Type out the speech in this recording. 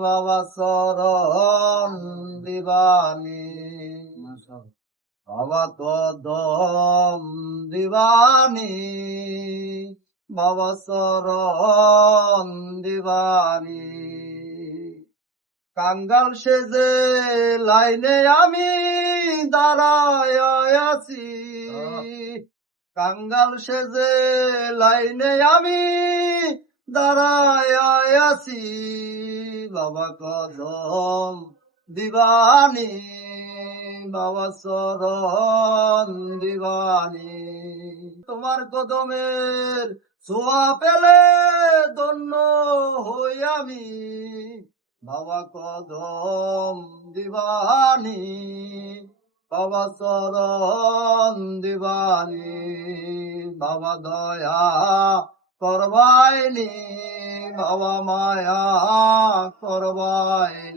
বাবা চরণ দিবানি। বাবা দিবানি। বাবা চরণ দিবানি। কাঙ্গাল সেজে লাইনে আমি দাঁড়ায় আছি। কাঙ্গাল সেজে লাইনে আমি দাঁড়ায় আছি বাবা কদম দিবানি, বাবা চরণ দিবানি। তোমার কদমের ছোঁয়া পেলে দন্য হই আমি। বাবা কদম দিবানি, বাবা চরণ দিবানি। বাবা দয়া করবাইনি বাবা মায়া করবাইনি